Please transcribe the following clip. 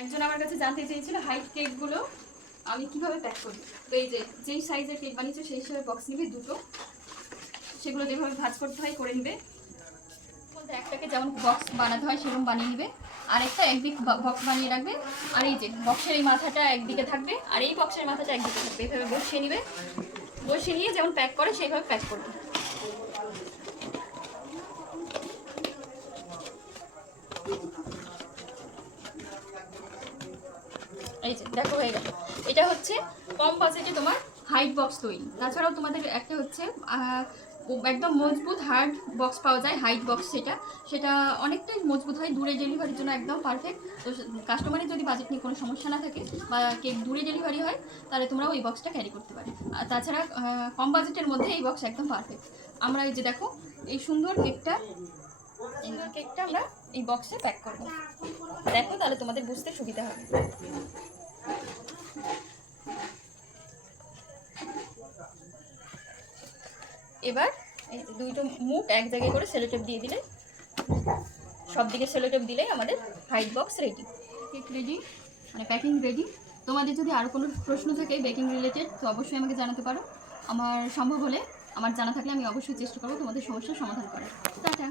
একজন আমার কাছে জানতে চেয়েছিল হাইট কেকগুলো আমি কিভাবে প্যাক করি। তো এই যে যেই সাইজের কেক বানিয়েছো সেই হিসেবে বক্স নিবে দুটো, সেগুলো যেভাবে ভাঁজ করতে হয় করে নিবে। বলতে একটাকে যেমন বক্স বানাতে হয় সেরকম বানিয়ে নিবে, আর একটা একদিক বক্স বানিয়ে রাখবে। আর এই যে বক্সের এই মাথাটা একদিকে থাকবে আর এই বক্সের মাথাটা একদিকে থাকবে, এইভাবে বসিয়ে নিবে। বসিয়ে নিয়ে যেমন প্যাক করে সেইভাবে প্যাক করবে। এই যে দেখো হয়ে গেল। এটা হচ্ছে কম বাজেটে তোমার হাইট বক্স তৈরি। তাছাড়াও তোমাদের একটা হচ্ছে একদম মজবুত হার্ড বক্স পাওয়া যায়, হাইট বক্স। সেটা অনেকটাই মজবুত হয়, দূরে ডেলিভারির জন্য একদম পারফেক্ট। তো কাস্টমারের যদি বাজেট নিয়ে কোনো সমস্যা না থাকে বা কেক দূরে ডেলিভারি হয় তাহলে তোমরাও এই বক্সটা ক্যারি করতে পারো। আর তাছাড়া কম বাজেটের মধ্যে এই বক্স একদম পারফেক্ট। আমরা এই যে দেখো এই সুন্দর কেকটা আমরা এই বক্সে প্যাক করবো। দেখো তাহলে তোমাদের বুঝতে সুবিধা হবে। এবার এই দুটো মুখ এক জায়গায় করে সেলোটেপ দিয়ে দিলে, সব দিকে সেলোটেপ দিলেই আমাদের height box ready. Cake ready, মানে প্যাকিং রেডি। তোমাদের যদি আরও কোনো প্রশ্ন থাকে বেকিং রিলেটেড তো অবশ্যই আমাকে জানাতে পারো। আমার সম্ভব হলে, আমার জানা থাকলে আমি অবশ্যই চেষ্টা করবো তোমাদের সমস্যার সমাধান করার। টাটা।